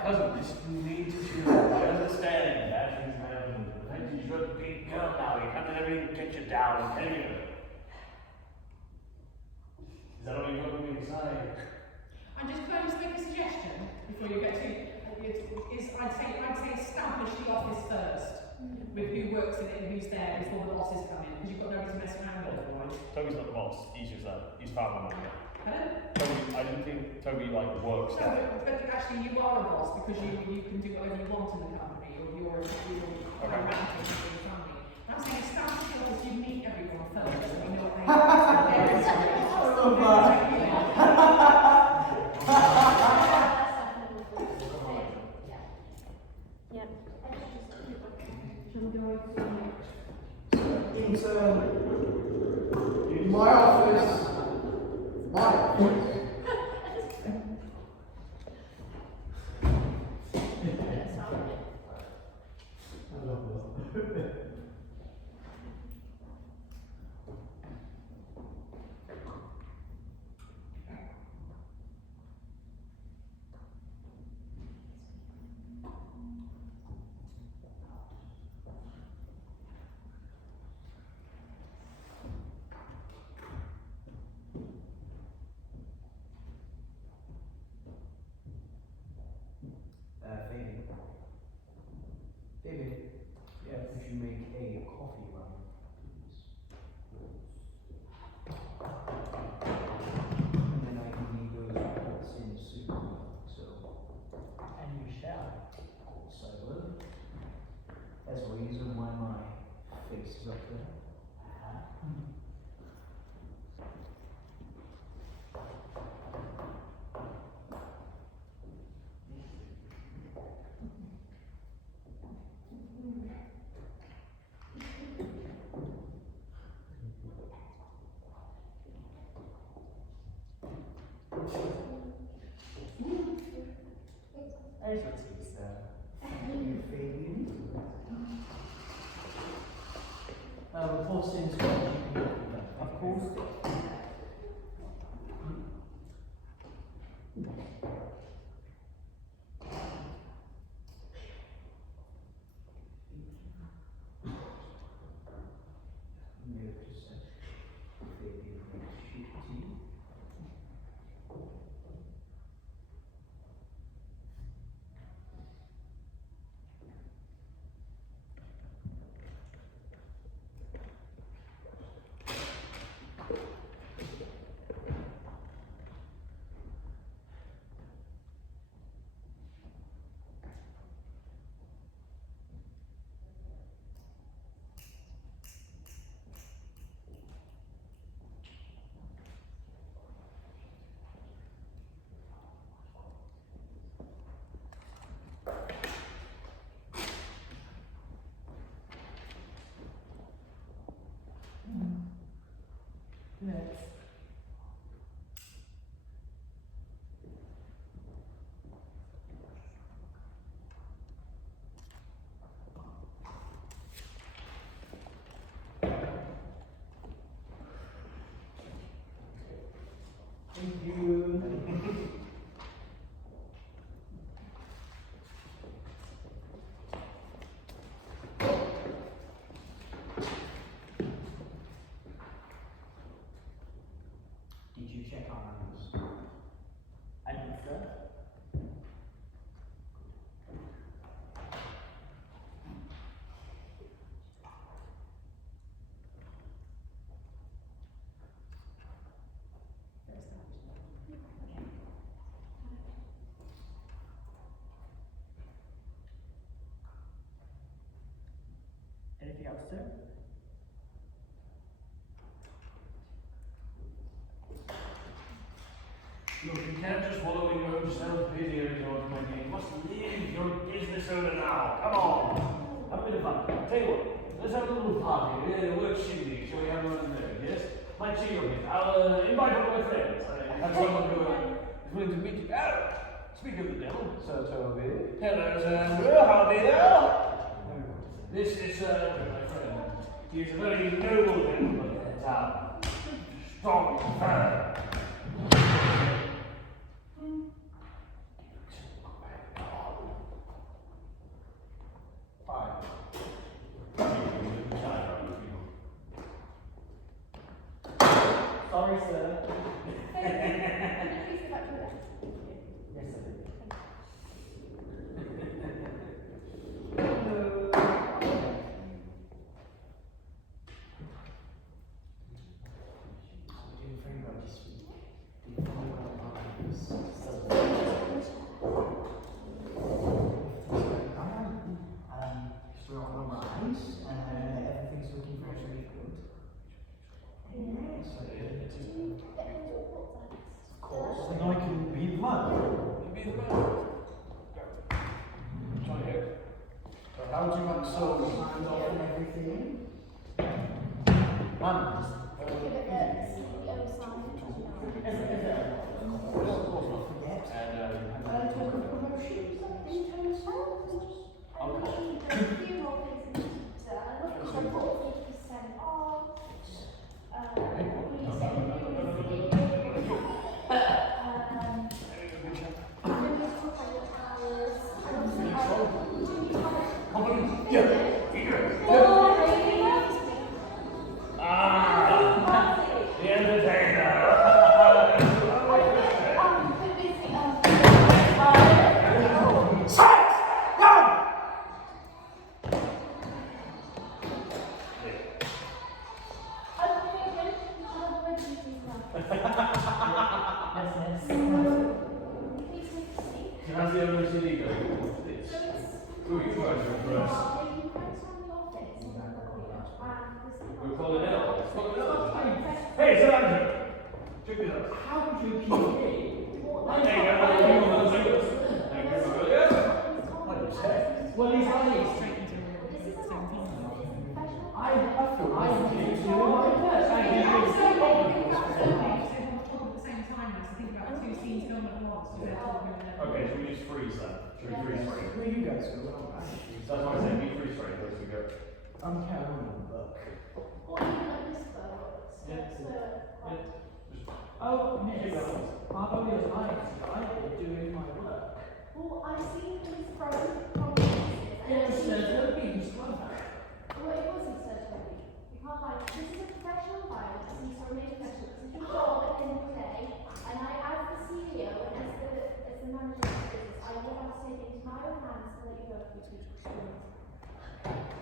Cousin, you need to chill. I understand bad things happen. You're a big girl now. You can't let everything get you down. I'm telling you. Is that all you got to me inside? And just can I just make a suggestion before you get to I'd say establish the office first with who works in it and who's there before the bosses come in, because you've got nobody to mess around with otherwise. Toby's not the boss. He's just he's found one. Pardon? Toby, I didn't think Toby works no, there. but actually you are a boss because you can do whatever you want in the company, or you're Okay. managing your family. I'm saying establish the office, you meet everyone first, so we know what they In my office, David, yeah, could you make a coffee run, please? And then I can leave those reports in soon, so. And you shall. Of course I will. There's a reason why my face is up there. Reports in Scottish, of course. Next. Thank you. Did you check our numbers? I did, sir. Anything else, sir? Look, you can't just wallow in your own self-pity every now and then. You must live your business owner now. Come on. Have a bit of fun. Tell you what, let's have a little party. Work shindig, shall we have one there? Yes? Might see you a bit. I'll invite all my friends. I have someone who is willing to meet you. Speak of the devil, Sir Toby. Hello, sir. Howdy there. This is my friend. He is a very noble gentleman. Strong, firm. Sorry, sir. Could you please go back to your desk? Yes, sir. Doing very well this week. The following lines. We're on the rise. Everything's looking very good. Yeah. So, Do you get into reports next? of course. Then I can be the man. You be the man. Try it. So how do you want so signed off and everything? Man. Give it the CEO sign. Don't forget. Talk of promotions and internal sales. I mean, there's a few more things in the report 50% off. We set a new review. Then we talk about your hours. And obviously, do you have a Company. Yeah. The entertainer. How's the other CD going? Who are you trying to impress? We're calling it out. Let's call it out. Hey, Sir Andrew! Check this out. How would you keep me? Hey, thank you for the Well, he's honest. Straight into the same time. I feel I am doing my best. I Yeah, do. so maybe that's okay. So if I'm talking at the same time now, so think about two scenes filmed at once. So they're talking and then- Okay, should we just freeze then? Should we freeze frame? Where you guys go? That's why I said we freeze frame as we go. I'm carrying on the book. Or even like this book. Oh, Miss, I'm only as nice as I did doing my work. Well, I've seen these from places, and It I've was seen no beans, wasn't it? well, it wasn't surgery. You can't like, this is a professional environment, so you sort of make professional. This is your job at the end of the day, and I, as the CEO and as the manager of the business, I will have to take it into my own hands and let you go through to experience.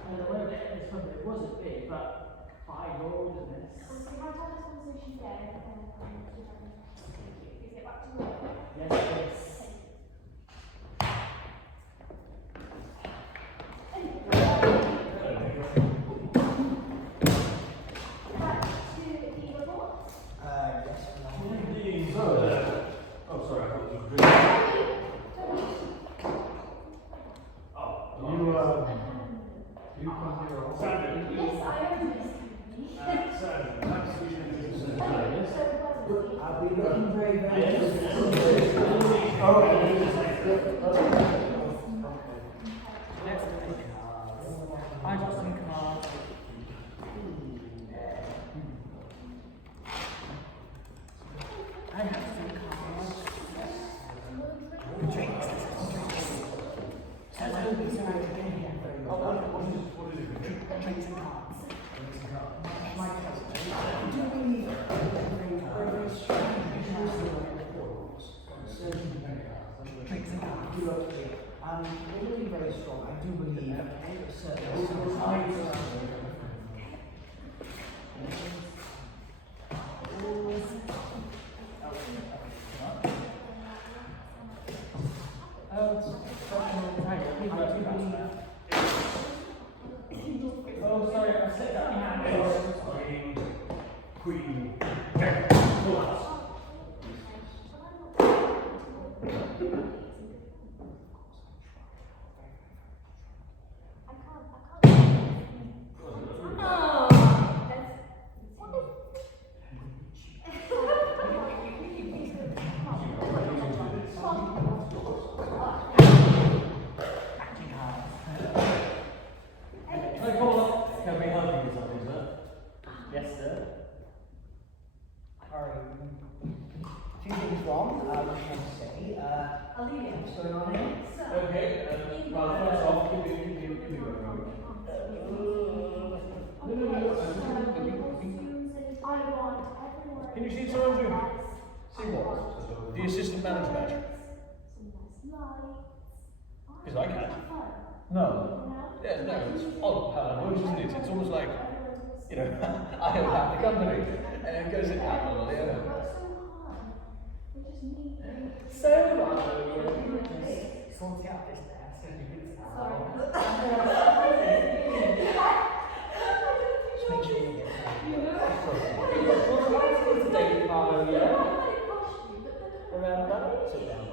And I won't get this one, it wasn't big, but by your ordinance. And so we have to have this conversation again, and please get back to work. Yes, yes. Back to the report. Yes, Indeed. Oh, sorry, I thought it was drinking. Oh, You come here also. Sandra. Yes, I am Miss Sandra, perhaps we should do some service. I'll be looking very, very Yes. Let's take cards. I got some cards. I have some cards. Drinks. Let's go be sorry again here. What is it? Drinks and cards. My cousin. I do believe very, very strong reports concerning Drinks and cards. duality. They're really very strong. I do believe certain sides Oh, sorry, I said that. Queen. Can we help you with something, sir? Yes, sir. are a few things wrong, I was going to say. What's going on here? Okay, well, first off, give me one moment. I want everyone Can you see it around you? See what? The assistant manager badge. Because I can't. No. Yeah, no, it's odd how that works, isn't it? It's almost like, you know, I have the company, and it goes in that little, you know. So, sorting out this desk and you can just make sure you get it. What's the date, Marlo, yeah? Remember? Sit down.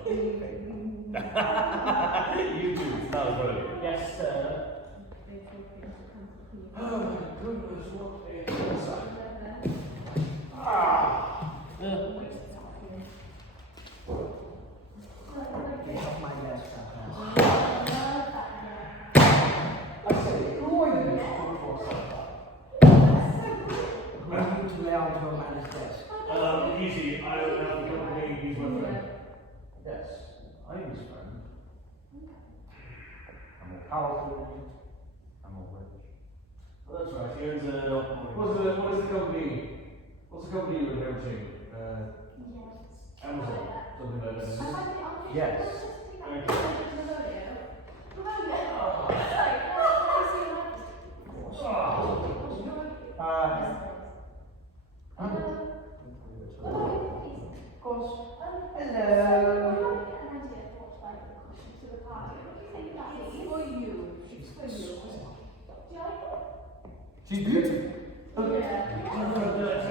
You too, that was brilliant. Yes, sir. Oh my goodness, what is this? Ah! Get off my desk, I said, who are you to talk for something? Who are you to lay onto a man's desk? Easy, I don't have the company, he's my friend. Yes, I'm his friend. I'm a powerful. I'm a witch. Well, that's right, he owns what is the company? What's the company you're inheriting? Amazon, something like that. Yes. Of course. Hello. She's beautiful. Of course. Yes.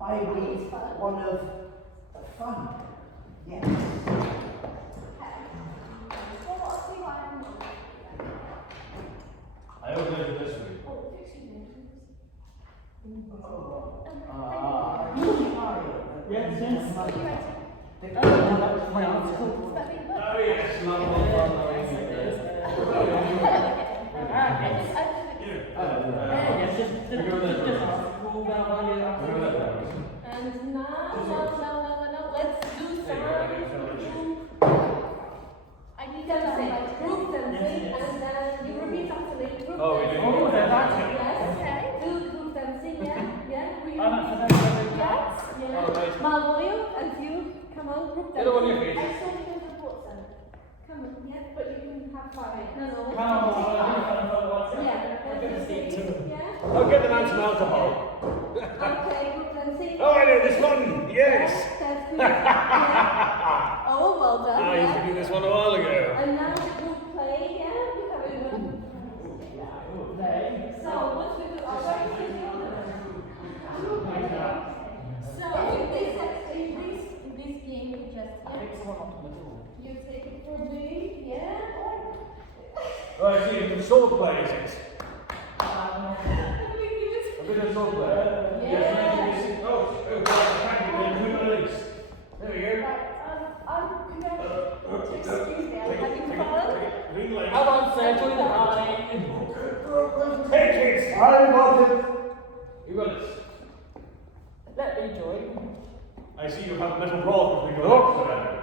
I read one of fun. Yes. I always go to this week. Yes, yes. My article. Oh yes, lovely. Yes, just cool down on you. And now, no, let's do some. I need to say group dancing, and then you repeat after me. Group Oh, we do. dancing. Oh, that's Yes, okay. Do group dancing, yeah, yeah. Will you? I'm not Yes, yeah. Oh, nice. Malvolio, and you, come on, group Get on dancing. your feet. Actually, you can support them. Come on, yeah, but you can have fun. No, let's Come on, yeah, let's do it. Yeah. I'll get them out some alcohol. Okay, group dancing. Oh, I know this one. Yes. That's good. Yeah. Oh, well done. I used to Yeah. do this one a while ago. And now the group play, yeah? We have a group play. So, what we do, our work is group play. So, in this game, you just, yeah? You take it for me, yeah? Oh, I see. Sword play, is it? A bit of sword play. Yeah. Yes, oh, there we go. Right, excuse me, I'm having fun. Ring light. Come on, sir, join the party. Hey kids! I got it. You got it. Let me join. I see you have metal rod between your legs.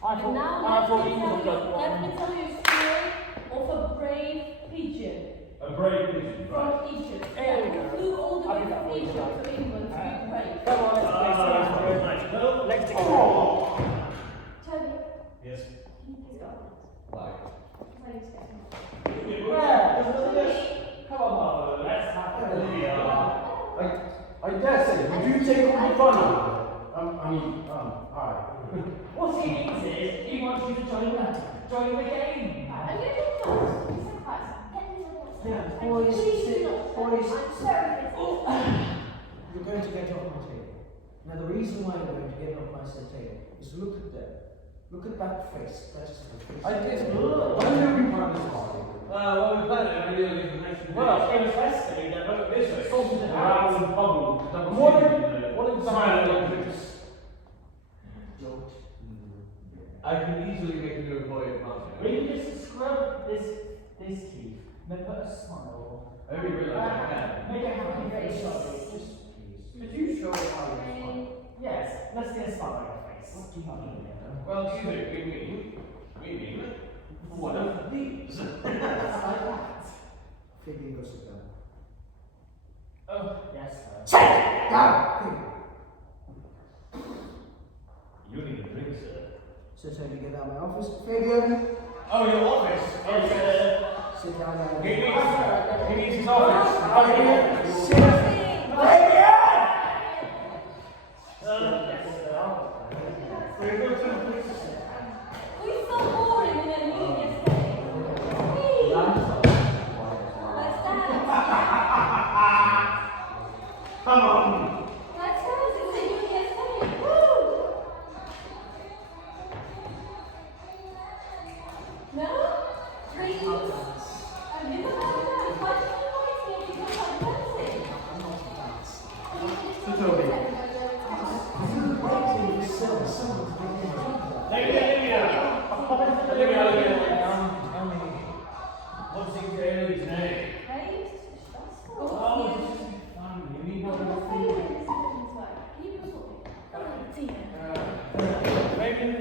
I And now thought let you me would have done tell one. you a story of a brave pigeon A brave pigeon, from right. Egypt. There we Who go. flew all the way I'll be from that way, Egypt Jack. to England to be brave. Come on, let's play some. Nice. Let's take Toby, Yes. can you please go? Bye. I need to get him. Yeah, come on, Marlo, let's have a I dare say, would you take all the fun out of it? Alright. What he means is, he wants you to join the game. And you can close. Be so quiet. Get me the water. Yeah, And boys, please sit, do not. boys. I'm sorry, Miss. You're going to get off my table. Now, the reason why you're going to get off my table is look at them. Look at that face. That's the face. I did. When did we plan this party? Well, we planned it really information. Well, it was yesterday that this way. sorted it Round out. and bubble. What Smile. Don't I can easily make a new employee of Martin. We can just scrub this teeth. Then put a smile. I only realised I can. Make a happy face, sorry. Just could you show how you smile? Yes, let's get a smile on your face. What do you mean? Well, either we mean one of these. Like that. Fabian, go sit down. Oh, yes, sir. Sit down! You need a drink, sir. So tell you get out of my office. Fabian! Oh, your office. Yes, sir. Sit down now. He needs his office. Fabian! Sit! Fabian! Yes, sir. We're going to We're so boring in a meeting yesterday. Please. Let's dance. Come on. Let's dance. It's a meeting yesterday. Woo! No? Please. I've never had a dance. Why did you always make me come out dancing? I'm not a dance. So Toby. I'm waiting for someone to make me drink. Olivia. Tell me. What's the girl's name? Right? Stressful. Oh, this is fun. You need one more Can food. you do something? Oh dear. Fabian,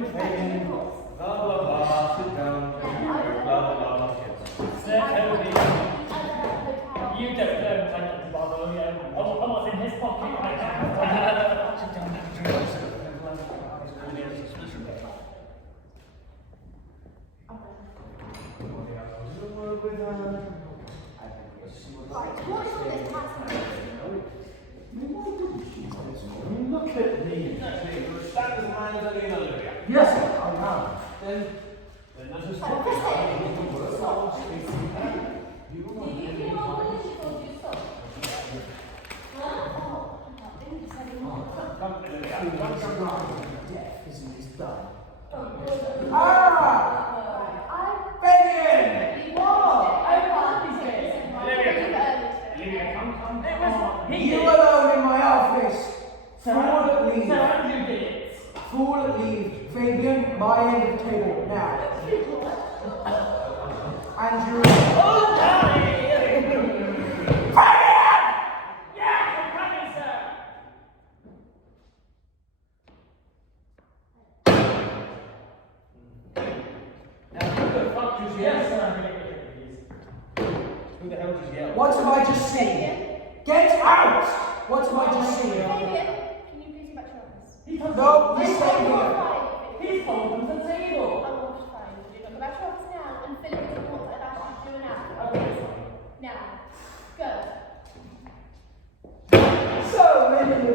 blah blah blah, sit down, blah blah blah. Sir, Toby. You don't know plenty to bother, you know. Oh, what's in his pocket right now? Sit down, have a drink. Look at me. You're as fat as a man as any other. Yes, I am. Then let us talk about it. You Did want you feel all the list or do you stop? Huh? Oh, I think you said it. come, Olivia. Death isn't his done. Fabian! Olivia, come. You alone in my office! Sir, Fool at leave. Sir Andrew did it. Fool at leave. Fabian, my end of the table, now. Andrew. Oh, Daddy! Yes, I'm coming, sir. Now, who the fuck just Yes, yelled? sir, I'm going to get rid of these. Who the hell just yelled? What have I just seen? Get out! What have I just seen? Fabian, can you please go back to your office? He told No, me. you stay here. He's holding the table. I will fine. You go back to your office now and fill in the reports I've asked you to do now. Okay. Now, go. So many.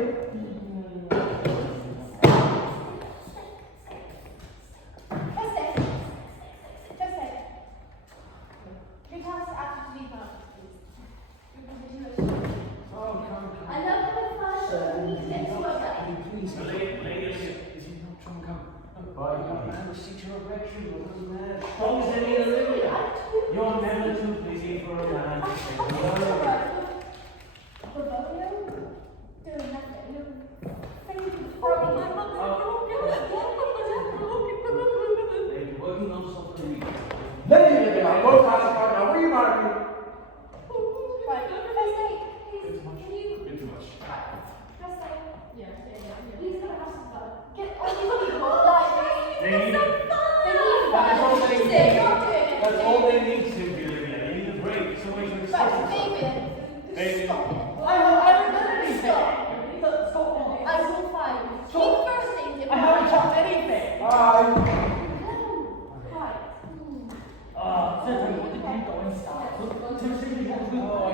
Just say. Just say. Who tells us after to leave my office, please? Oh, come. I know that we're fine. We need to get to work. Please. Ladies, is he not trying to come? Bye. Man, receipt your erection, you're as mad. Strong as any Olivia. You're never too busy for a man to say hello. Doing nothing. Thank you for my They're working on something. Lady, I both have to find out. Will you marry me? Right, first date, please, can you, Bit too much. first date? Yeah. Please come and have some fun. Get all these people, like, They need it. they need That's all fun. they That's need. it, you're not doing it. That's all they need to do, Olivia. They need a break. Somebody to Right, express Fabian, Fabian. stop it. I haven't done anything. Stop. Stop. I will find. Keep first thing. I haven't touched anything. Bye. Right. Oh, so what did you go inside? Oh,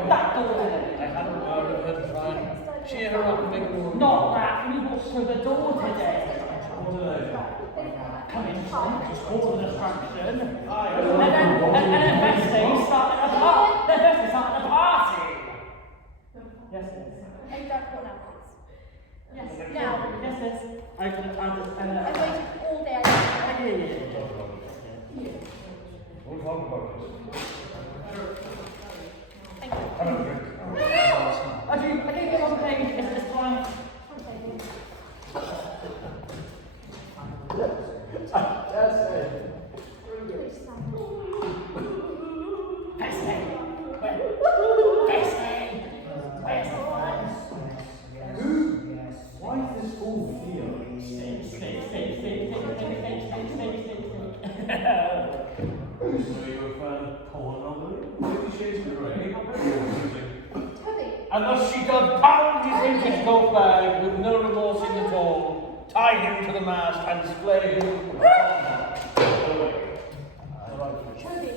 That door today. I had a word with her to try and cheer her up and make her more. Not that. You walked through the door today. What do they? Come in, just cause a distraction. Hi, And then Vesta started a party. Then Vesta started a party. Yes, yes. And that's what happens. Yes, Now. yes, yes. I I've waited all day. We'll talk about this. Thank you. Have a drink. I do get on page. It's fine. That's it. Vesta. shades of grey. Toby. And thus she doth pound his vintage golf bag with no remorse in at all, tie him to the mast and splay him. Toby.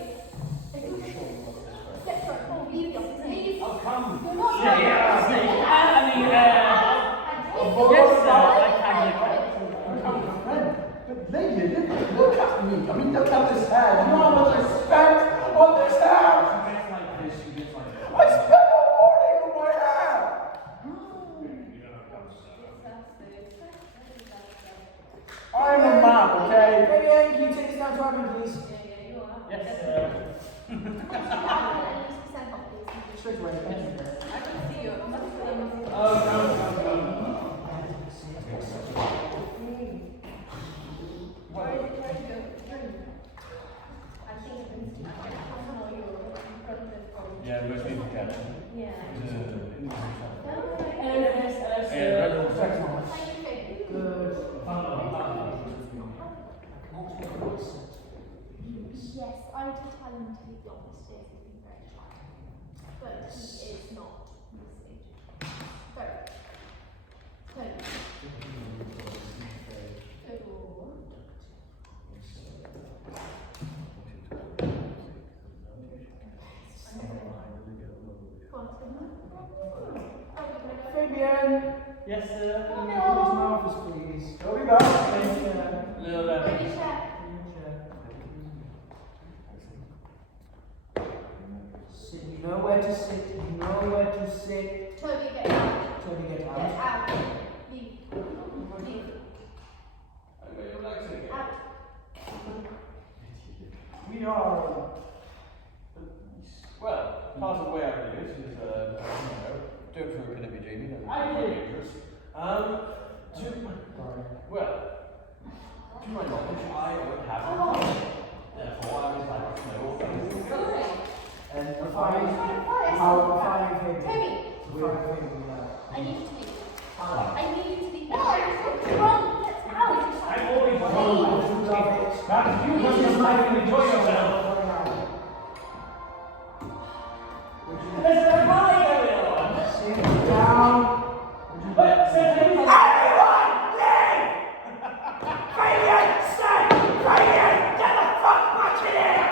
Get for it. Leave the office. Leave. Oh, come. You're not Yeah, going. I mean, yes, sir, I can. But lady, look at me. I mean, look at this hair. You know how much I spent on this hair? She gets like this, she gets like this. I spent all morning on my hair. I'm a man, okay? Fabian, can you take us down to our room, please? Yes, sir. Straight away. Thank you. Oh, come. Yeah, most people can. Yes, I did tell him to leave the office today, he's been very shy. But he is not listening. Very. Tony. Fabian, Yes, sir. come to my office, please. I'll be back. Thank you. Little left. Sit. You know where to sit. You know where to sit. Toby, get out. Toby, get Get out. out. Leave. Leave. Out. We are, well, part of the way out of this is, don't throw a pin at me, Jamie, that's I quite did. dangerous. Well, to my knowledge, I don't have a car. Therefore, I was like to know all things. And How fine, Fabian. Toby, We're Fabian. I need you to leave. I need you to leave. No, what's wrong? Get out. I'm always Love wrong. it. That's you must just like to enjoy yourself. There's a party going on. Sit down. But, sir, Everyone, leave! Fabian, stay! Fabian, get the fuck back in here!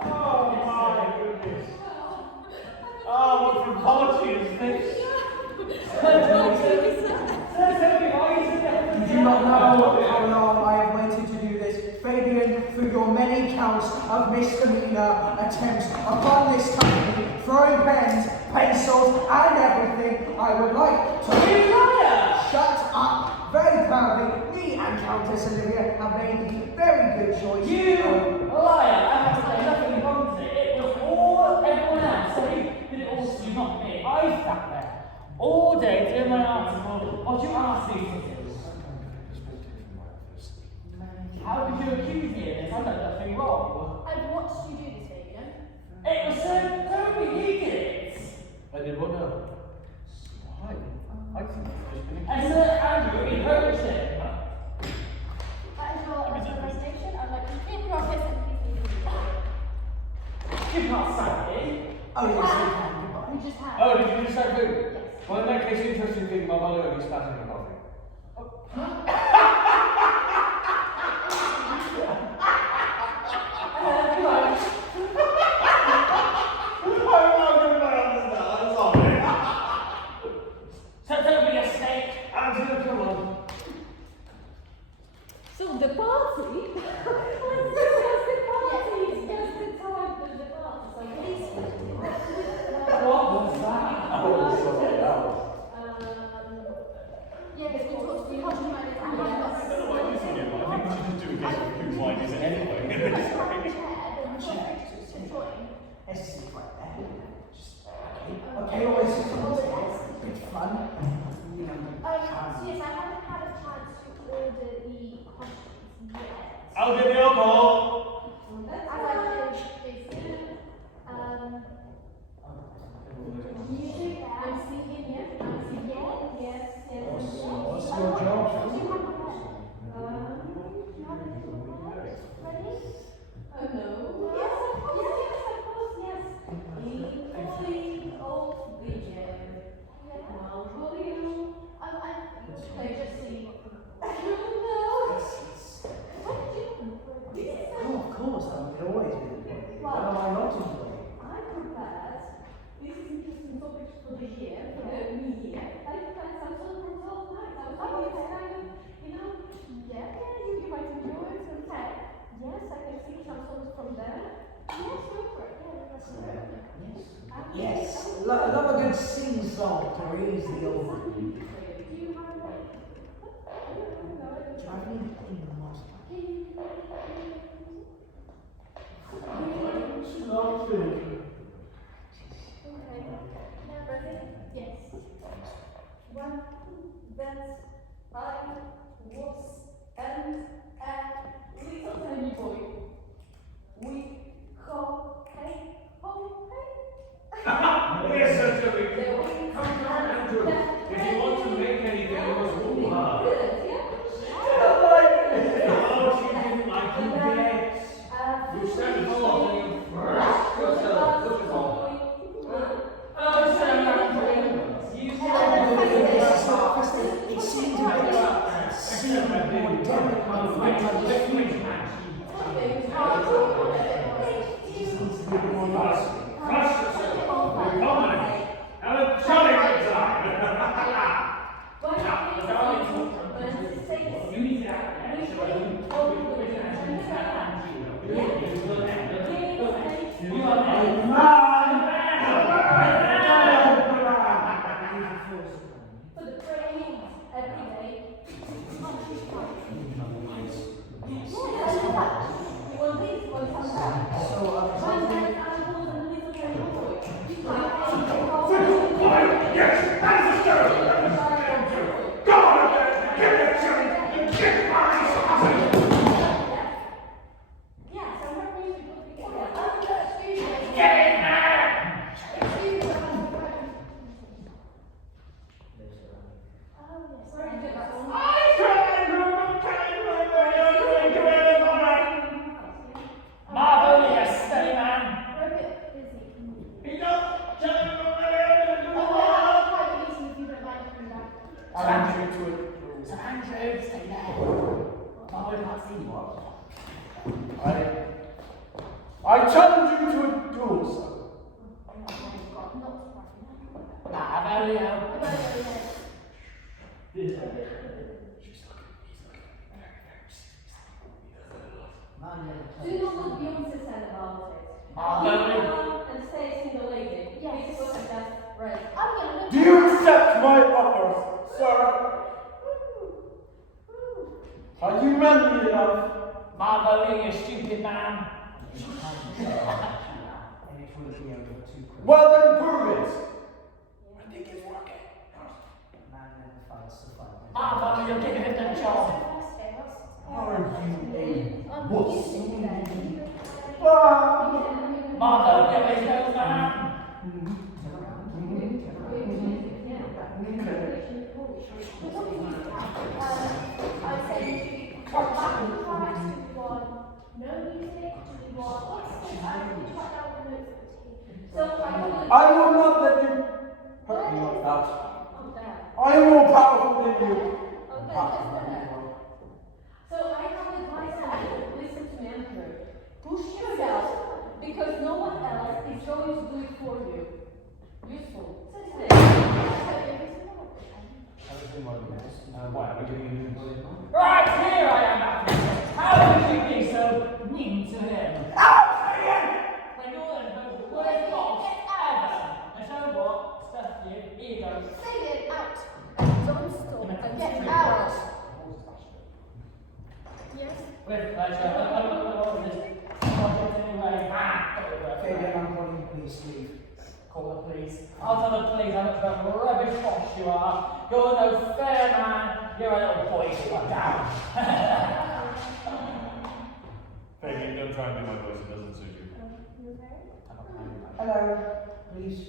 Oh my goodness. Oh, what frivolity is this? You do not know how long I have waited to do this. Fabian, for your many counts of misdemeanor attempts upon this company, throwing pens, pencils, and everything, I would like to... You liar! Shut up! Very proudly, me and Countess Olivia have made the very good choice. You liar! I have to say nothing wrong to it. It was all everyone else. So he did it all to you, not me. I sat there all day doing my article. What do you ask these to do? How could you accuse me of this? I've done nothing wrong. I've watched you do this, Fabian. It was so Toby, he did it. I did what now? Why? I think it's just been And Sir Andrew encouraged him. That is your resignation. I'd like to keep your office and please leave immediately. You can't sack me. Oh, yes, you can. Goodbye. We just have. Oh, did you just say food? Yes. Well, in that case, interesting thing, my mother is passing her coffee. So don't be a snake. Angela, come on. So the party? What was that? Yeah, because we talked about it. I don't know why this one, I think we should just do a case of whose line is it anyway. Let's sit right there. Just, okay, always sit on this. It's fun. You know, So yes, I haven't had a chance to order the questions yet. I'll get the alcohol. As I was busy, I'm seeing yes, yes. what's your job? Do you have a pen? Do you have a little pen ready? Oh no. Yes, of course, yes. Equally of the year. Now, will you? I just see. Oh no. What did you? Oh, of course, I would always be employed. Why am I not employed? I prepared. This is interesting topics for the year, for the new year. I prepared some sort from 12 nights. I was thinking it's kind of, you might enjoy it. Okay. Yes, I can sing some songs from there. Yes, go for it. Yeah, that's great. Yes, love a good sing-song to ease the old. Do you have a name? Do you have anything in mind? Okay. Ready? Yes. One that I was and a little tiny boy. We call hey ho hey. Yes, certainly. Come on, Andrew. If you want to make anything, you must move hard. Good, yeah. Oh, she didn't like you yet. You stand forward and you first. Good girl, good girl. Oh, Sir Andrew, you It seemed a bit more delicate. Crush yourself. We're coming. Have a jolly good time. You need to act. You For the praying every day. Well, this one comes out. So, One night I was a little tiny boy. Yes, that's the story. Go on, give it a chance and get my Yes, I'm not really good together. Get in there! Sorry, Jackson. I tried to marvelous, steady man. We're a bit busy. He don't tell me I'll try to listen if you don't mind coming back. Sir Andrew, stay there. Oh, I can't see what. I challenge you to a duel, sir. Nah, very well. Do not what Beyonce said about it. Marvelous. And stay a single lady. Yes. This was just right. I'm gonna look. Do you accept my offers, sir? Are you manly enough? Marvelous, you stupid man. Well, then prove it. I think it's working. Man never fails to fight. Marvelous, you're giving him the job. Are you a wuss? Marvelous, you're a good man. I say come back to Paris to be one. No music to be one. What's this? I need to write down the notes. So I will not let you hurt me like that. Oh, damn. I am more powerful than you. Oh, there. So I have advice for you. Listen to me, Andrew. Push yourself because no one else is going to do it for you. Useful. Why are we giving you this? Right, here I am, Matthew. How could you be so mean to him? When you're the worst boss ever. And so what? Stuff you. Here you go. Say it out. Don't stop and get out. Yes. With pleasure. Anyway. Okay, then I'm calling you, please leave. Call the police. I'll tell the police how much of a rubbish boss you are. You're no fair man. You're a little boy. Shut down. Fabian, don't try and do my voice, it doesn't suit you. Hello, please.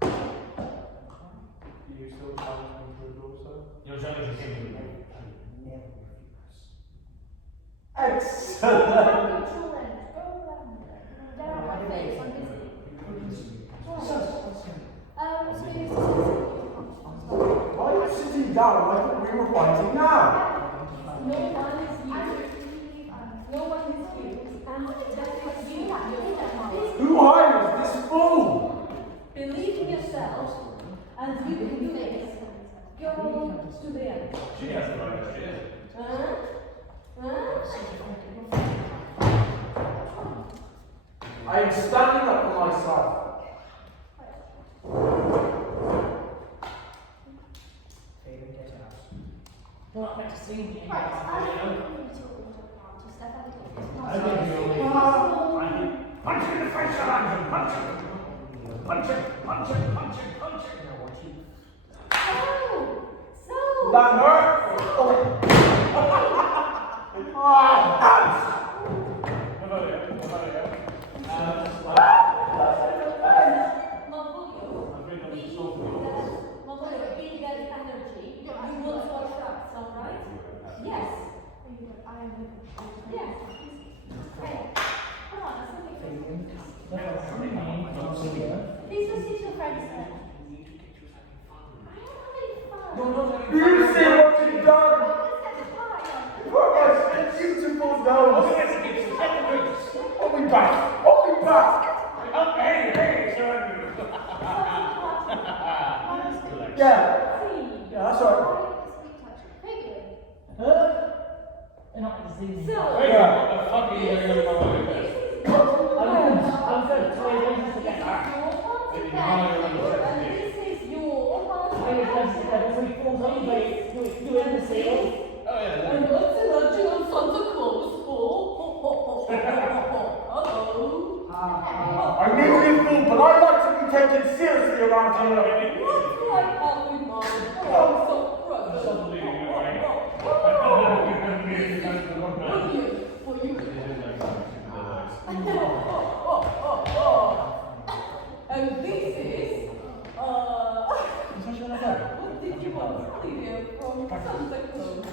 Do you still challenge me for a duel, sir? You're challenging him. Never refuse. Excellent. Control them. Get out of my face, I'm busy. Why are you sitting down? I thought we were fighting now. No one is you. No one is you. And that is you. Who hires this fool? Believe in yourself, and you can do this. Go to the end. She has the right idea. I am standing up for myself. Fabian, get out. Not meant to see me. Right, I think we need to interrupt. Step out of I think you're punch him in the face, Alan! Punch him! Punch him! Punch him! Punch him! Punch him! So, That hurt? You see what you've done? What a beautiful nose! I'll be back! I'll be back! Hey, surrender! Yeah, that's alright. Huh? They're not meant to see me. Hey, what the fuck are you doing on my way there? I'm going to try and this again. Doing the seal. Oh, yeah. And what's the legend of Santa Claus for? Hello. I knew you fool, but I like to be taken seriously around here. What do I have in mind? Oh, so present. Stop leaving me away. For you. And this is, what did you want to hear from Santa Claus?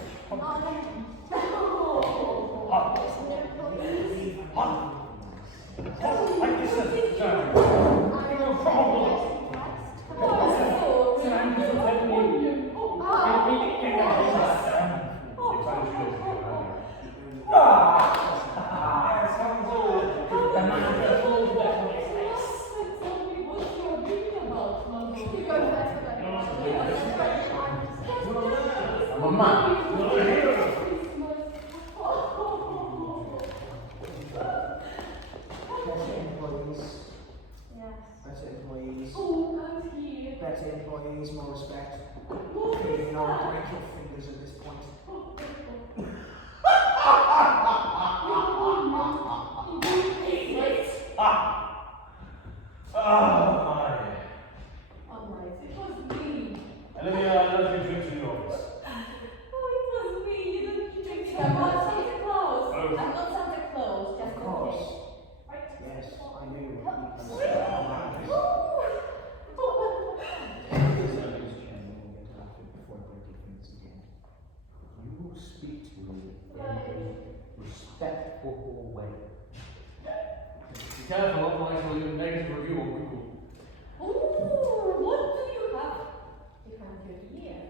Better employees, more respect. You know, break your fingers at this point. Alright, it was me. Olivia, I love you drinks in the office. Oh, it was me. You didn't think I'm not Santa Claus. Oh. I'm not Santa Claus, just Of course. Right. Yes, I knew. You will speak to me in a respectful way. Be careful, otherwise you'll leave a negative review on Google. Ooh, what do you have behind your ear?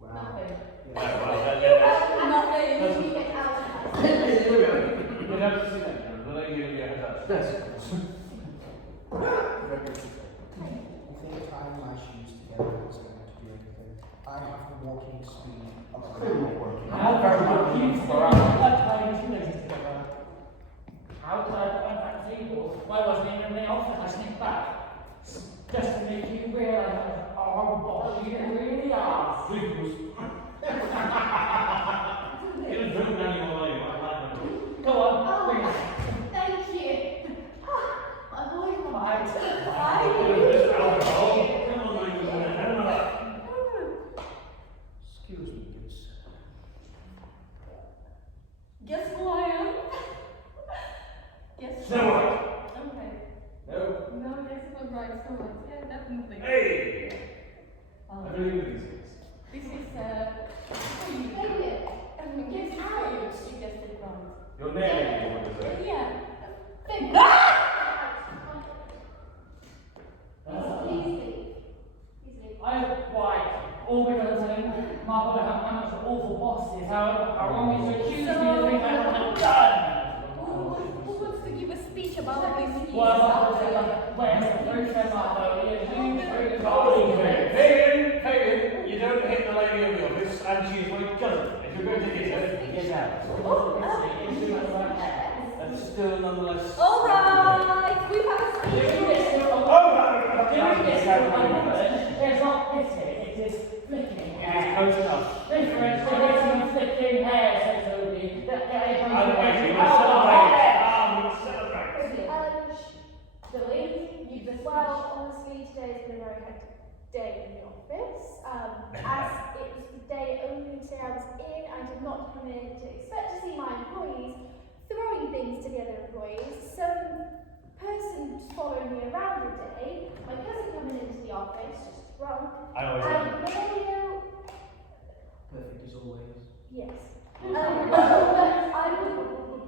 Wow. Nothing. Nothing. You'd have to see that, Karen. But I give you a heads up. Yes. I think tying my shoes together is going to do anything. I have the walking speed of a Clearly not working. How Very much confused for are us. you? Like tying two legs together. How could I find that table? Why wasn't even in the office? I sneaked back. Just to make you realize how horrible you really are. Fingers. Get a drink down your leg. Go on, bring it. Thank you. Right. Excuse me, good sir. Guess who I am? Guess who? Snow White. Okay. No. No, yes, it's not right. Snow White. Yeah, definitely. Hey! I Um, believe in these things. this is for you. Guess out. You guessed it wrong. You're nailing it, what is it? Yeah. Please leave. Please leave. All because of him, my brother how much an awful boss is, how wrong he's accused me of things I haven't done. Who wants to give a speech about this? Well, I was like, where's the proof of my vote? Fabian, you don't hit the lady of the office, and she's my cousin. If you're going to hit her, get out. That's still nonetheless. Alright, we have a speech. There's not pity, it is flicking hair. Close enough. Difference between flicking hair, said Toby. Either way, we must celebrate. We must celebrate. Billy, well, honestly, today's been a very hectic day in the office. As it was the day only today I was in, I did not come in to expect to see my employees throwing things together, some person following me around the day, my cousin coming into the office, just drunk, I always and Mario. Perfect as always. Yes. But I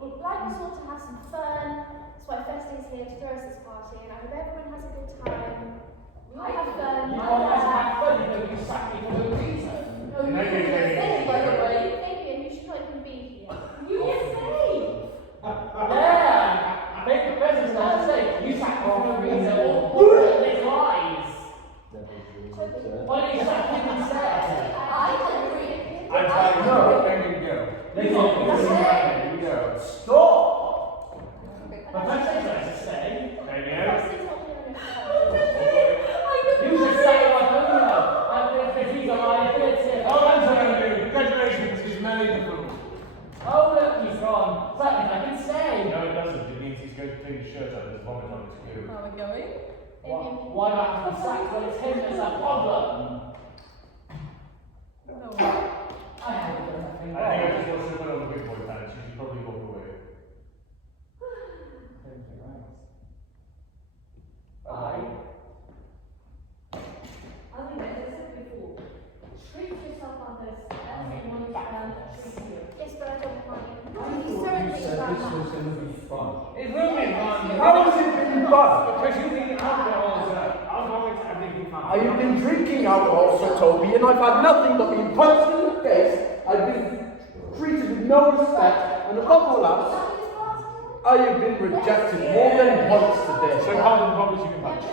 would like us all to have some fun. That's why Festay's here to throw us this party, and I hope everyone has a good time. I have fun. You always have fun, you sack me for no reason. No, you didn't say, by the way. Fabian, you should not even be here. You just say. Yeah, I think the president's going to say, you sack me for no reason, or his lies. Why don't you sack him instead? I agree. I'm telling you, there you go. There you go. Stop! The president's going to say, Fabian. you should say like Bruno, because he's a liability. Oh, I'm telling you, congratulations, he's married the fool. Oh, look, he's gone. That means I can stay. No, it doesn't. It means he's going to take his shirt off and there's vomit on his cue. Are we going? Why do I have to be sacked when it's him that's a problem? No. I haven't done nothing I wrong. think I just watched a bit of the big boy pants. You should probably walk away. I think as I said before, treat yourself on this as someone is around to treat you. Yes, but I don't mind. You said this was going to be fun. It will be fun. How has it been fun? Because you think alcohol is alcoholics have been fun. I have been drinking alcohol, Sir Toby, and I've had nothing but being punched in the face. I've been treated with no respect, and above all else, I have been rejected more than once today. So how the public you can punch?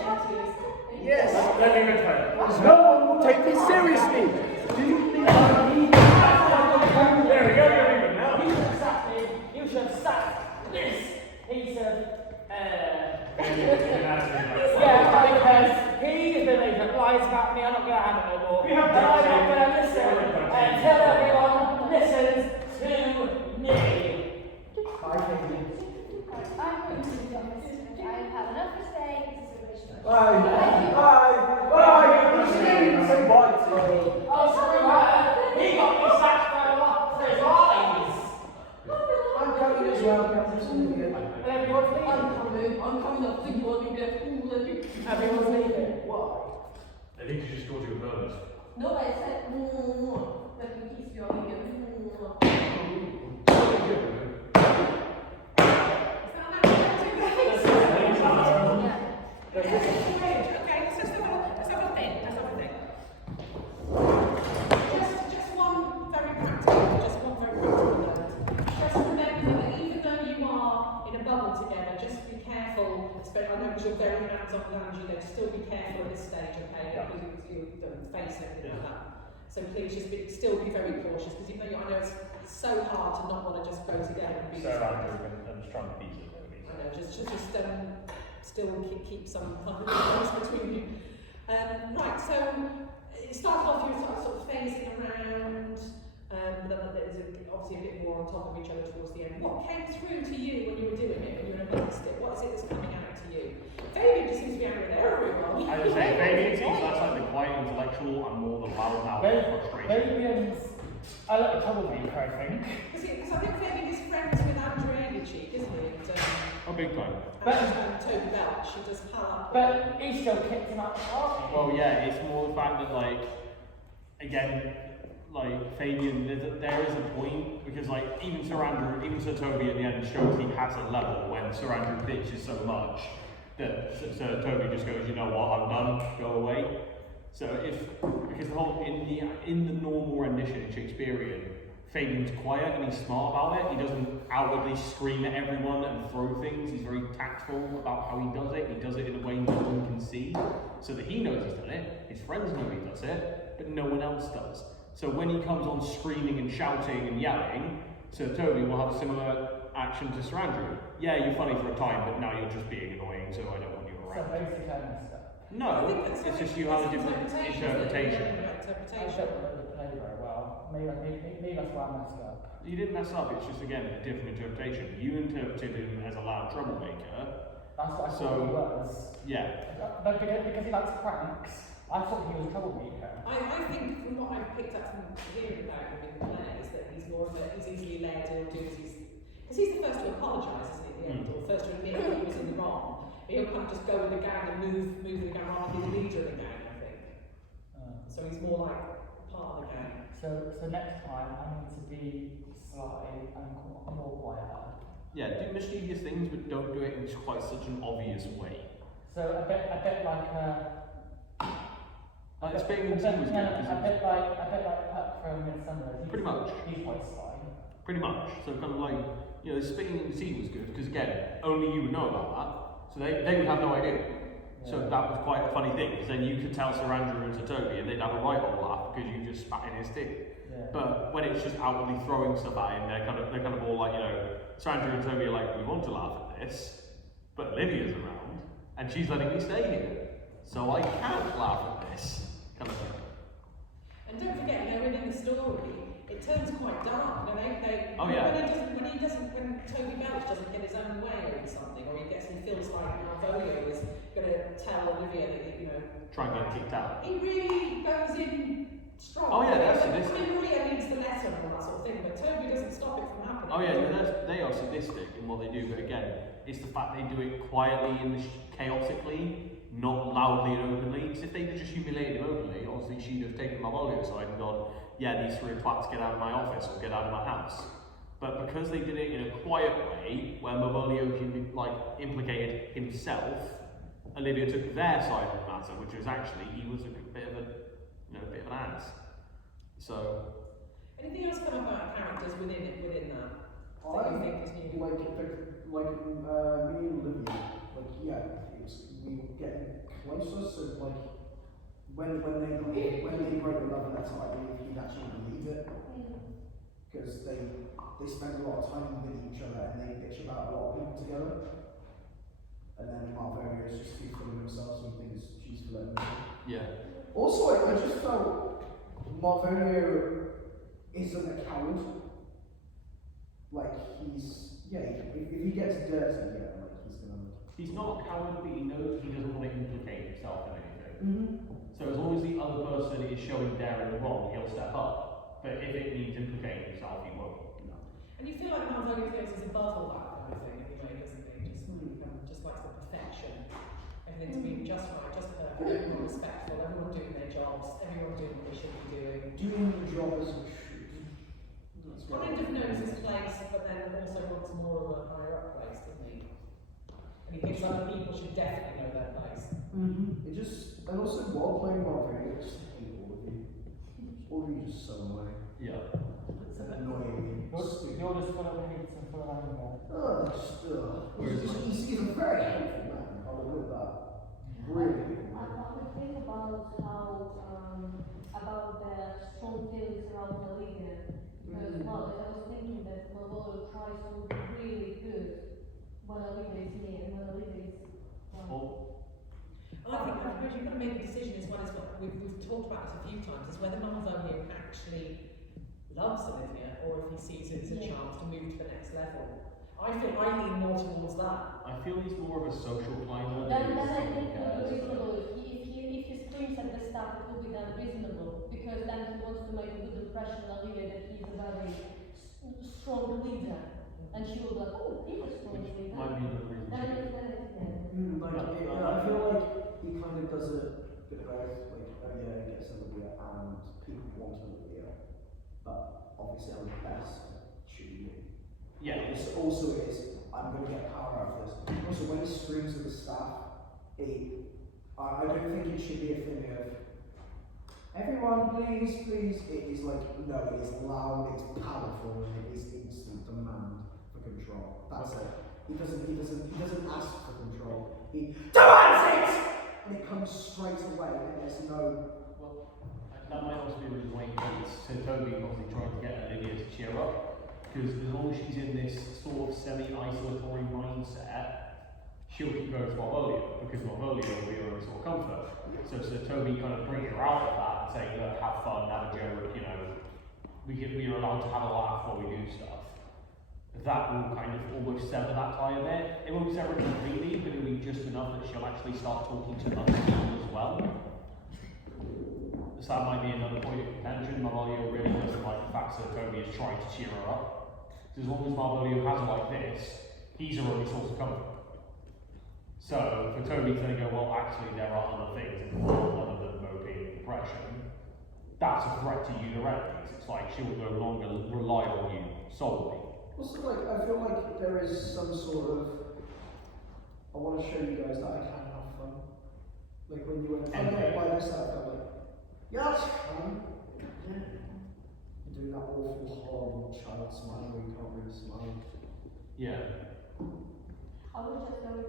Yes. Let me return. No one will take me seriously. Do you think I need There we go, you're even now. You should have sacked me. You should have sacked this piece of, yeah, because he believes that lies about me. I'm not going to have it no more. We have and I'm not to- going to listen until everyone listens to me. Hi, Katie. I'm going to the office. I've had enough for today. This is a Bye. Bye. Bye. You didn't say bye to me. Oh, sorry, man. He got me sacked for his lies. I'm coming as well, Captain Sylvia. And everyone's leaving. I'm coming up to you, I'll be there. Everyone's leaving. Why? I think you just called you a bonus. No, I said, let me kiss you, I'll be there. Just one very practical note. Just remember that even though you are in a bubble together, just be careful. I know because you're very hands-on around you, still be careful at this stage, okay? Because you don't face anything like that. So please just still be very cautious, because I know it's so hard to not want to just go together and be. So I'm just trying to beat it. I know, just still keep some kind of distance between you. Right, so it started off, you were sort of phasing around, but then there's obviously a bit more on top of each other towards the end. What came through to you when you were doing it, when you were amongst it? What is it that's coming out to you? Fabian just seems to be angry with everyone. I would say Fabian seems less like the quiet intellectual and more the loudmouth frustration. Fabian's a little troublemaker, I think. Because I think Fabian is friends with Andrea Cheek, isn't he? Oh, big time. And Toby Belch, she does pal up. But he still kicked him out the party. Well, yeah, it's more the fact that, like, again, like Fabian, there is a point because like even Sir Andrew, even Sir Toby at the end shows he has a level when Sir Andrew bitches so much that Sir Toby just goes, you know what, I'm done, go away. So because the whole in the normal rendition in Shakespearean, Fabian's quiet and he's smart about it. He doesn't outwardly scream at everyone and throw things. He's very tactful about how he does it. He does it in a way no one can see, so that he knows he's done it. His friends know he does it, but no one else does. So when he comes on screaming and shouting and yelling, Sir Toby will have a similar action to Sir Andrew. Yeah, you're funny for a time, but now you're just being annoying, so I don't want you So around. basically, I messed up. No, it's just you have a different interpretation. I don't really play very well. Maybe that's why I messed up. You didn't mess up, it's just again a different interpretation. You interpreted him as a loud troublemaker. That's what I So- thought he was. Yeah. But because he likes pranks, I thought he was a troublemaker. I think from what I've picked up from hearing about him in the play is that he's more of a, he's easily led, he'll do as because he's the first to apologise, isn't he, at the end, or the first to admit that he was in the wrong. He'll kind of just go with the gang and move the gang on, he's the leader of the gang, I think. So he's more like part of the gang. So next time I need to be sly and more quieter. Yeah, do mischievous things, but don't do it in quite such an obvious way. So a bit like Spitting in the Sea was good. a bit like Puck from Midsummer. Pretty much. He's quite sly. Pretty much. So kind of like, you know, Spitting in the Sea was good, because again, only you would know about that. So they would have no idea. So that was quite a funny thing, because then you could tell Sir Andrew and Sir Toby, and they'd have a right old laugh because you just spat in his tea. Yeah. But when it's just outwardly throwing stuff at him, they're kind of all like, you know, Sir Andrew and Toby are like, we want to laugh at this, but Olivia's around, and she's letting me stay here, so I can't laugh at this, kind of thing. And don't forget, you know, in the story, it turns quite dark. You know, Oh, yeah. when Toby Belch doesn't get his own way over something, or he feels like Malvolio is going to tell Olivia that, you know, Try and get kicked out. he really goes in strong. Oh, yeah, that's I mean, sadistic. Maria needs the letter and all that sort of thing, but Toby doesn't stop it from happening. Oh yeah, they are sadistic in what they do, but again, it's the fact they do it quietly and chaotically, not loudly and openly. Because if they'd just humiliated him openly, obviously she'd have taken Malvolio aside and gone, yeah, these three twats, get out of my office or get out of my house. But because they did it in a quiet way, where Malvolio implicated himself, Olivia took their side of the matter, which was actually he was a bit of an ass. So. Anything else come about characters within that you think is new? like me and Olivia, we were getting closer. So when they wrote the love letter, I believe he'd actually believe it because they spend a lot of time with each other and they bitch about a lot of people together. And then Malvolio is just too full of himself, so he thinks she's flirting with him. Yeah. Also, I just felt Malvolio isn't a coward. Like if he gets dirty, he's gonna. He's not a coward, but he knows he doesn't want to implicate himself in anything. So as long as the other person is showing daring wrong, he'll step up. But if it means implicating himself, he won't. No. And you feel like Malvolio feels he's above all that kind of thing anyway, doesn't he? Just likes the perfection. Everything to be just right, just perfect, everyone respectful, everyone doing their jobs, everyone doing what they should be doing. Doing the job as you should. Kind of knows his place, but then also wants more of a higher up place, doesn't he? And he thinks other people should definitely know their place. And also while playing Malvolio, I just hate all of you. All of you just so annoying. Yeah. It's annoying. You're just full of hate and full of anger. He's a very hateful man, I'll admit that. Really. I would think about how, about the strong feelings around Olivia. Because, well, I was thinking that Malvolio tries to be really good when Olivia is near and when Olivia is. And I think you've got to make a decision as well as what we've talked about this a few times, is whether Malvolio actually loves Olivia or if he sees it as a chance to move to the next level. I lean more towards that. I feel he's more of a social climber. Then I think it would be reasonable. If he screams at the staff, it will be then reasonable because then he wants to make a good impression on Olivia that he's a very strong leader. And she will be like, oh, he's a strong leader. Might be a good reason. I feel like he kind of does a bit of both. Like, oh yeah, he gets Olivia and people want Olivia. but obviously I'm the best at shooting you. Yeah. Also it is, I'm going to get power out of this. Also, when he screams at the staff, I don't think it should be a thing of, everyone please, please. It is like, no, it is loud, it's powerful, and it is instant demand for control. That's it. He doesn't ask for control. He demands it! And it comes straight away, and there's no... Well, that might also be the reason why Toby obviously trying to get Lydia to cheer up. Because as long as she's in this sort of semi-isolatory mindset, she'll keep going to Malvolio, because Malvolio will be her own sort of comfort. So Toby kind of brings her out of that and saying, look, have fun, have a joke, you know, we are allowed to have a laugh while we do stuff. That will kind of almost sever that tie a bit. It won't sever it completely, but it'll be just enough that she'll actually start talking to other people as well. So that might be another point of contention. Malvolio really doesn't like the fact that Toby is trying to cheer her up. As long as Malvolio has her like this, he's her only source of comfort. So for Toby to go, well, actually there are other things in the world other than moping and depression, that's a threat to you directly. It's like she will no longer rely on you solely. Also, like, I feel like there is some sort of, I want to show you guys that I can have fun. Like when you went, I get by myself, I'm like, yeah, that's fun. Yeah. Doing that awful, horrible child smile where you can't really smile. Yeah. I was just going to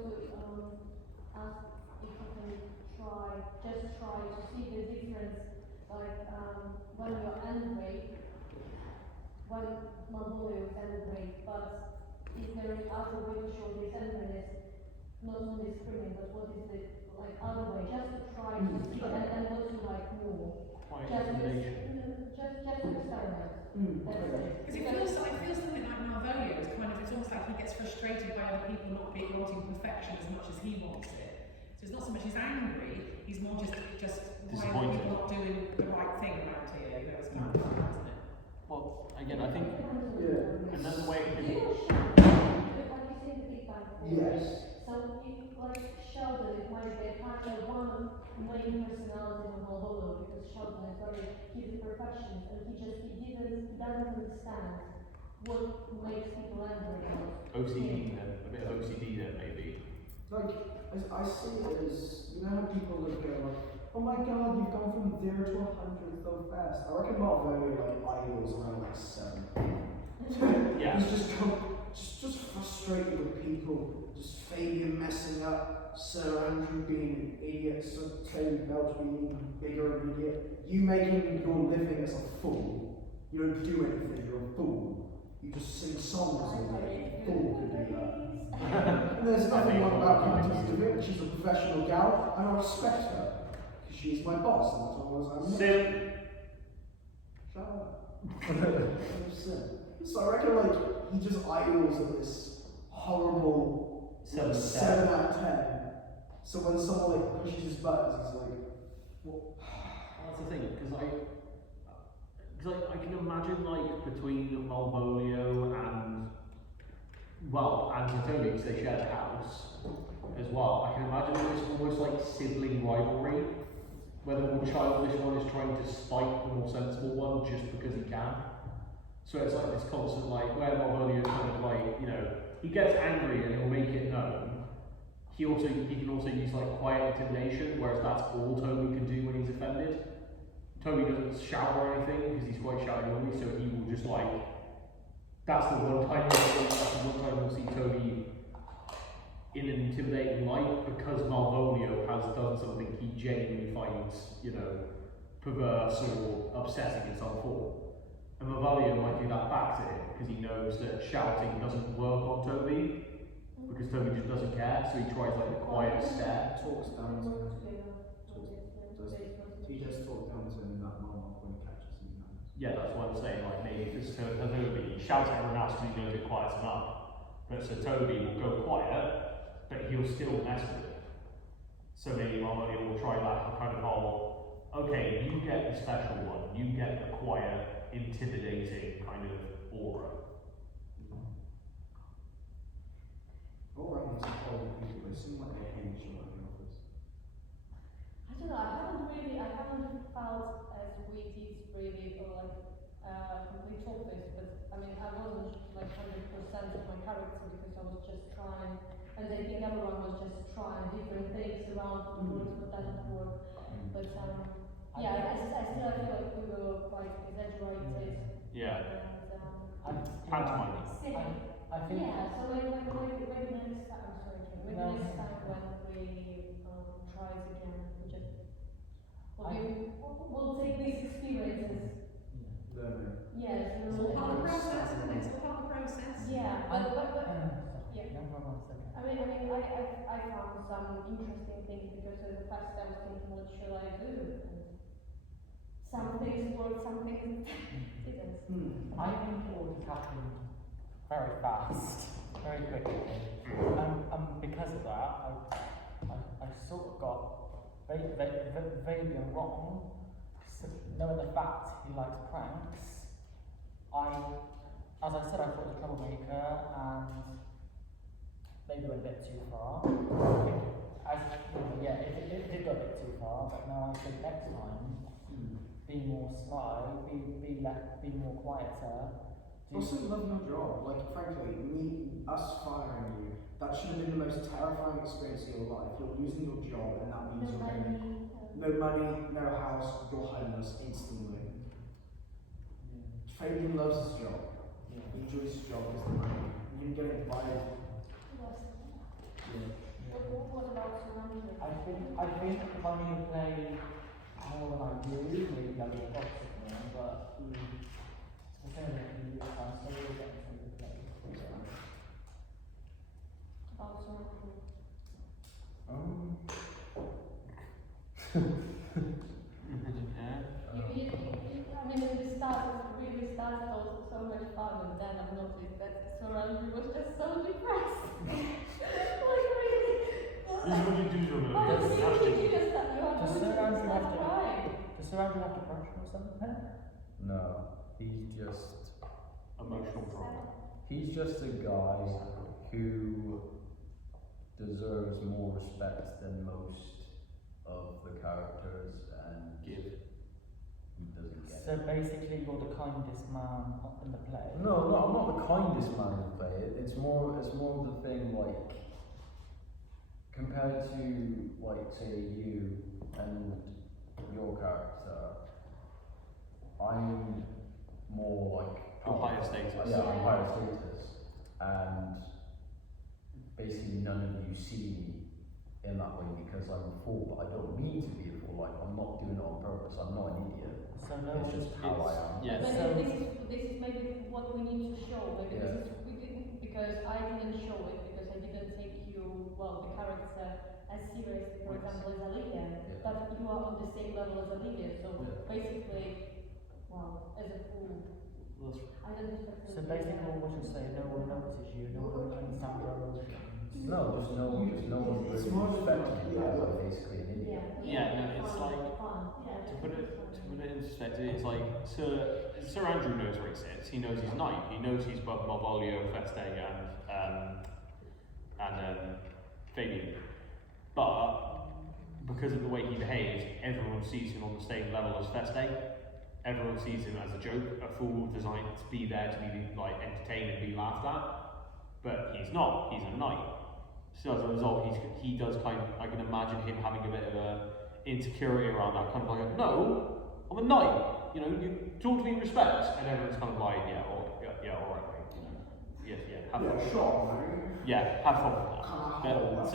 ask if you can try to see the difference, like when you're angry, when Malvolio is angry, but is there any other way to show this angriness, not only screaming, but what is the other way, just to try to see and what you like more. Just to experiment. Because it feels something like Malvolio is kind of, it's almost like he gets frustrated by other people not wanting perfection as much as he wants it. So it's not so much he's angry, he's more just why are people not doing the right thing around here, you know, it's kind of like that, isn't it? Well, again, I think another way it could be. Yes. So if Sheldon, it might be a kind of one main personality of Malvolio, because Sheldon is he's a perfectionist, and he doesn't understand what makes people angry. OCD then, a bit of OCD then maybe. Like, I see it as, you know how people that go like, oh my god, you've gone from 0 to 100 so fast. I reckon Malvolio idles around 7. Yeah. He's just frustrated with people, just Fabian messing up, Sir Andrew being an idiot, Sir Tony Belch being even bigger of an idiot, you making your living as a fool. You don't do anything, you're a fool. You just sing songs all day. A fool could do that. And there's nothing wrong about Countess DeWitt. She's a professional gal, and I respect her. Because she's my boss, and that's all I'm not. Sim. Shut up. So I reckon he just idles at this horrible 7 out of 10. So when someone pushes his buttons, he's like, well, that's the thing, because I can imagine between Malvolio and Tony, because they share the house as well. I can imagine it's almost like sibling rivalry, where the more childish one is trying to spite the more sensible one just because he can. So it's like this constant where Malvolio is kind of he gets angry and he'll make it known. He can also use quiet intimidation, whereas that's all Toby can do when he's offended. Toby doesn't shout or anything because he's quite shy normally, so he will just that's the one time we'll see Toby in an intimidating light, because Malvolio has done something he genuinely finds, perverse or upsetting in some form. And Malvolio might do that back to him because he knows that shouting doesn't work on Toby, because Toby just doesn't care, so he tries the quiet stare. Talks down to him. He just talks down to him in that moment when he catches him. Yeah, that's what I'm saying, maybe if it's Toby, he shouts at everyone else because he knows it quiets him up. But so Toby will go quiet, but he'll still mess with it. So maybe Malvolio will try that kind of whole, okay, you get the special one, you get the quiet, intimidating kind of aura. All around these horrible people, they seem like they hate each other in the office. I don't know, I haven't felt as weak as really, or character because I was just trying, and I think everyone was just trying different things around what works, what doesn't work. But yeah, I still feel like we were quite exaggerated. Yeah. And Pantomime. I think. yeah, so maybe next time, I'm sorry, Kim, maybe No. next time when we try it again, we just we'll take these experiences. Learning. Yes, It's all part of the process, isn't it? It's all part of the process. yeah, I, but yeah. No problem. It's okay. I found some interesting things because at first I was thinking, what should I do? And some things worked, some things didn't. I think it all just happened very fast, very quickly. Because of that, I sort of got vaguely wrong. So, knowing the fact he likes pranks, as I said, I thought he was a troublemaker and maybe went a bit too far. It did go a bit too far, but now I think next time, be more sly, be more quieter. Also, love your job. Like, frankly, us firing you, that should have been the most terrifying experience of your life. You're losing your job, and that means you're going to no money, no house, you're homeless instantly. Fabian loves his job. He enjoys his job because the money. You're getting fired. What about surrounding? I think if I'm going to play more than I do, maybe I'll be a toxic one, but it's the same thing I'm still getting to the play. About surrounding. I mean, in the start, it was so much fun, and then I've noticed that surrounding was just so depressed. Like, really. This is what you do to Oh, them. you just have to Does Surrounding have to crying. Does Surrounding have to brush or something? No, he's just Emotional drama. he's just a guy who deserves more respect than most of the characters and Give. he doesn't get So it. basically, you're the kindest man in the play. No, I'm not the kindest man to play it. It's more of the thing like compared to like say you and your character, I'm more like You're higher status. Yeah, I'm higher status, and basically none of you see me in that way because I'm a fool, but I don't mean to be a fool. Like I'm not doing it on purpose. I'm not an idiot. So no, It's just how I am. Yeah. But So- this is maybe what we need to show. Maybe Yeah. this is we didn't because I didn't show it because I didn't take you the character as seriously, for example, as Olivia. Yeah. But you are on the same level as Olivia, so Yeah. basically, as a fool, I don't expect. So basically, what you're saying, no one notices you, no one understands your emotions. No, just no one really It's more of respects me yeah. as I'm basically an idiot. Yeah, no, it's fun, like- fun. Yeah, To put it in perspective, it's like Sir Andrew knows where he sits. He knows he's knight. He knows he's above Malvolio, Feste, and Fabian. But because of the way he behaves, everyone sees him on the same level as Feste. Everyone sees him as a joke, a fool designed to be there to be like entertained and be laughed at. But he's not. He's a knight. So as a result, he does kind of. I can imagine him having a bit of a insecurity around that, kind of like, no, I'm a knight. You know, you talk to me in respect, and everyone's kind of like, yeah, all right, mate. You know, yeah, have fun. Sure, man. Yeah, have fun with that. But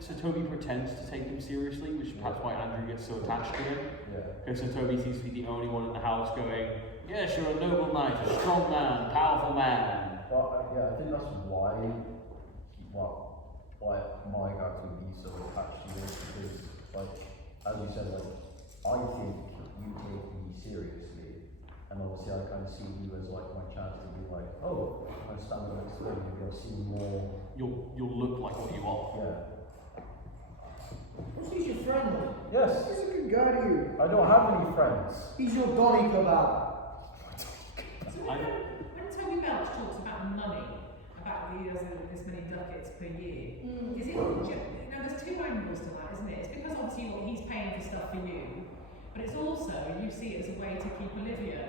so Toby pretends to take him seriously, which is perhaps why Andrew gets so attached to him. Yeah. Because so Toby seems to be the only one in the house going, yes, you're a noble knight, a strong man, powerful man. Well, I think that's why my character would be so attached to you because, like, as you said, like, I think you take me seriously, and obviously I kind of see you as like my chance to be like, oh, I'm standing next to you, maybe I'll see more. You'll look like what you are. Yeah. He's your friend. Yes. He's a good guy to you. I don't have any friends. He's your dolly kebab. So when Toby Belch talks about money, about this many ducats per year, is it there's two angles to that, isn't it? It's because obviously he's paying for stuff for you, but it's also you see it as a way to keep Olivia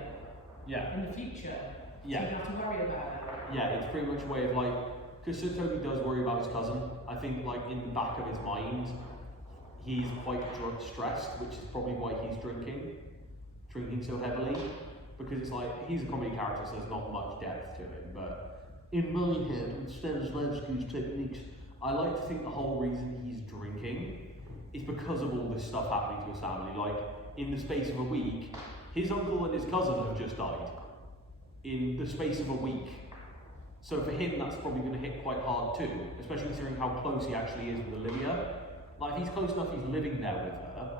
in the future. Yeah. So you don't have to worry about it. Yeah, it's pretty much a way of like, because Sir Toby does worry about his cousin. I think like in the back of his mind, he's quite stressed, which is probably why he's drinking so heavily. Because it's like, he's a comedy character, so there's not much depth to him. But in my head, with Stanislavski's techniques, I like to think the whole reason he's drinking is because of all this stuff happening to his family. Like, in the space of a week, his uncle and his cousin have just died. In the space of a week. So for him, that's probably going to hit quite hard too, especially considering how close he actually is with Olivia. Like, if he's close enough, he's living there with her,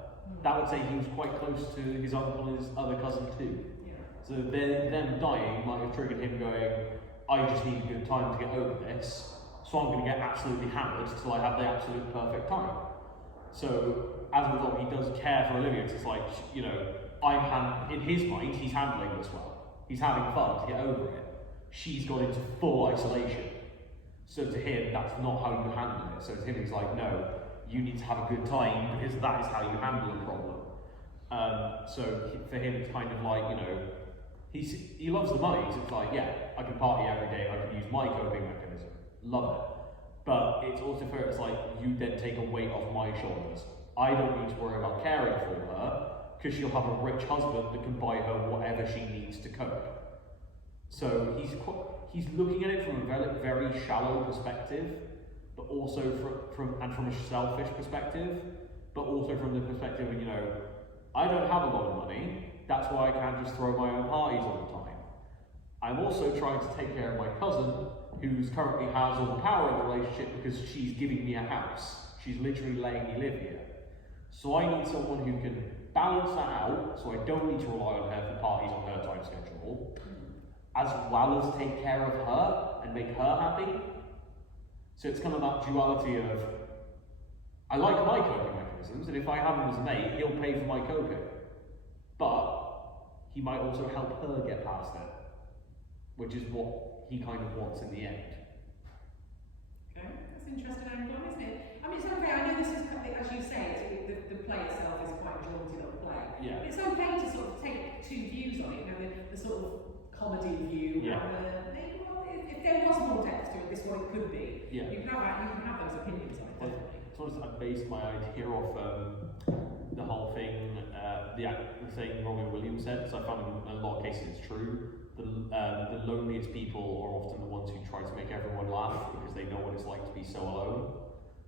that would say he was quite close to his uncle and his other cousin too. So them dying might have triggered him going, I just need a good time to get over this, so I'm going to get absolutely hammered till I have the absolute perfect time. So, as a result, he does care for Olivia, because it's like, you know, in his mind, he's handling this well. He's having fun to get over it. She's gone into full isolation. So to him, that's not how you handle it. So to him, he's like, no, you need to have a good time, because that is how you handle a problem. For him, it's kind of like, you know, he loves the money, so it's like, yeah, I can party every day, I can use my coping mechanism, love it. But it's also fair, it's like, you then take a weight off my shoulders. I don't need to worry about caring for her, because she'll have a rich husband that can buy her whatever she needs to cope. So he's looking at it from a very, very shallow perspective, but also from a selfish perspective, but also from the perspective of, you know, I don't have a lot of money, that's why I can't just throw my own parties all the time. I'm also trying to take care of my cousin, who currently has all the power in the relationship because she's giving me a house. She's literally letting me live here. So I need someone who can balance that out, so I don't need to rely on her for parties on her time schedule, as well as take care of her and make her happy. So it's kind of that duality of, I like my coping mechanisms, and if I have him as a mate, he'll pay for my coping. But he might also help her get past it, which is what he kind of wants in the end. Okay, that's an interesting angle, isn't it? I mean, it's okay, I know this is, as you say, the play itself is quite a jaunty little play. Yeah. It's okay to sort of take two views on it, you know, the sort of comedy view, Yeah. and maybe, well, if there was more depth to it, this is what it could be. Yeah. You can have those opinions on it, definitely. I based my idea off the whole thing, the thing Robin Williams said, so I found in a lot of cases it's true. The loneliest people are often the ones who try to make everyone laugh because they know what it's like to be so alone.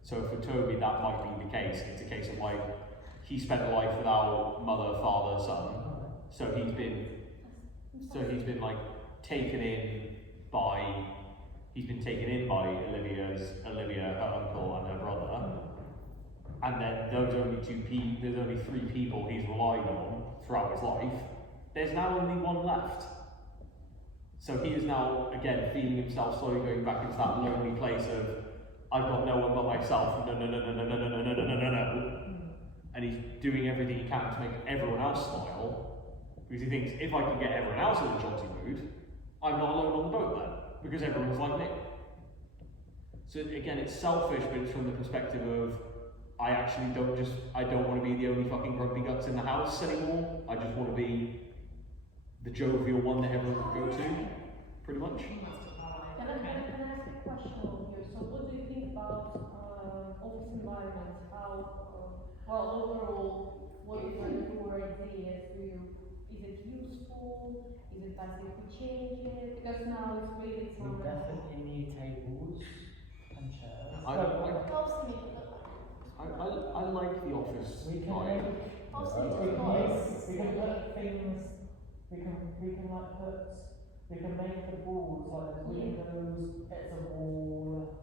So for Toby, that might be the case. It's a case of like, he spent a life without mother, father, son. So he's been like taken in by Olivia, her uncle, and her brother. And then there's only three people he's relied on throughout his life. There's now only one left. So he is now, again, feeling himself slowly going back into that lonely place of, I've got no one but myself, no. And he's doing everything he can to make everyone else smile, because he thinks, if I can get everyone else in a jaunty mood, I'm not alone on the boat then, because everyone's like me. So again, it's selfish, but it's from the perspective of, I don't want to be the only fucking grumpy guts in the house anymore. I just want to be the jovial one that everyone can go to, pretty much. Can I ask a question on here? So what do you think about office environment? Overall, what is your ideas? Is it useful? Is it best if we change it? Because now it's really We definitely need tables and chairs. I like the office We can vibe. make, we can put things, we can make the walls like the windows, it's a wall,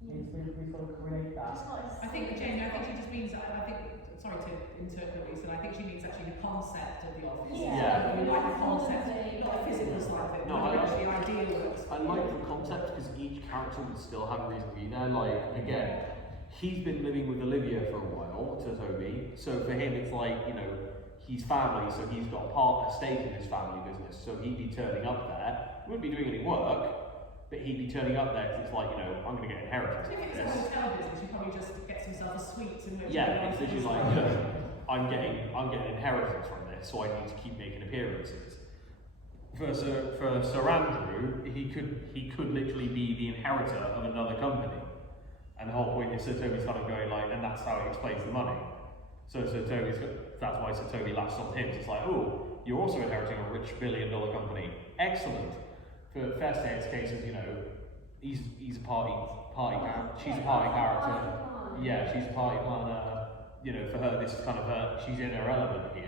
we've got to create that. I think, Jamie, she just means, sorry to interpret what you said, I think she means actually the concept of the office. Yeah. We like the concept, not the physical side of it, No, but I actually the idea works. I like the concept because each character would still have a reason to be there. Like, again, he's been living with Olivia for a while, to Toby, so for him it's like, you know, he's family, so he's got a stake in his family business, so he'd be turning up there, wouldn't be doing any work, but he'd be turning up there because it's like, you know, I'm going to get inheritance. If it's a hotel business, he probably just gets himself a suite and Yeah, it's literally like, you know, I'm getting inheritance from this, so I need to keep making appearances. for Sir Andrew, he could literally be the inheritor of another company, and the whole point is Sir Toby's kind of going like, and that's how he explains the money. So that's why Sir Toby latched on him. It's like, oh, you're also inheriting a rich $1 billion company. Excellent. For Festate's cases, you know, he's a party she's a party character. Yeah, she's a party planner. You know, for her, this is kind of she's in her element here.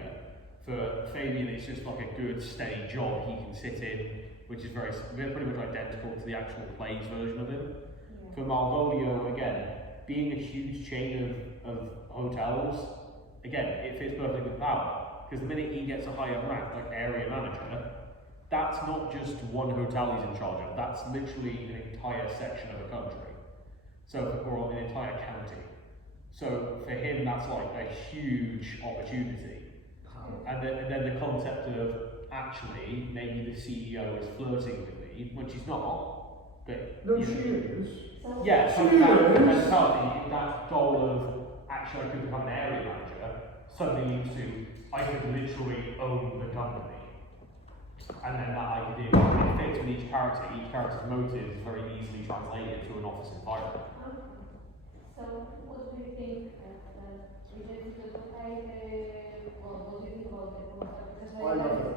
For Fabian, it's just like a good, steady job he can sit in, which is pretty much identical to the actual plays version of him. Yeah. For Malvolio, again, being a huge chain of hotels, again, it fits perfectly with power. Because the minute he gets a higher rank, like area manager, that's not just one hotel he's in charge of, that's literally an entire section of a country. So, or an entire county. So for him, that's like a huge opportunity. And then the concept of actually maybe the CEO is flirting with me, when she's not, but no, you know, she is. yeah, so that mentality, that goal of actually I could become an area manager, suddenly leads to I could literally own the company. And then that idea fits with each character's motive is very easily translated to an office environment. Okay. So, what do you think? Is it just okay? Well, what do you think about it? I love it.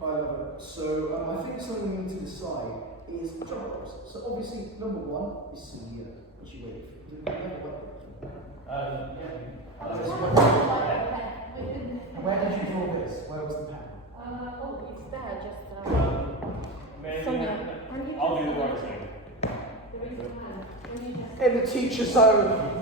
I love it. So, I think something we need to decide is job roles. So, obviously, number one is CEO, which you wait for. Did we never work with? Where did you draw this? Where was the pen? It's there, just. I'll do the right thing. There is a pen. In the teacher zone.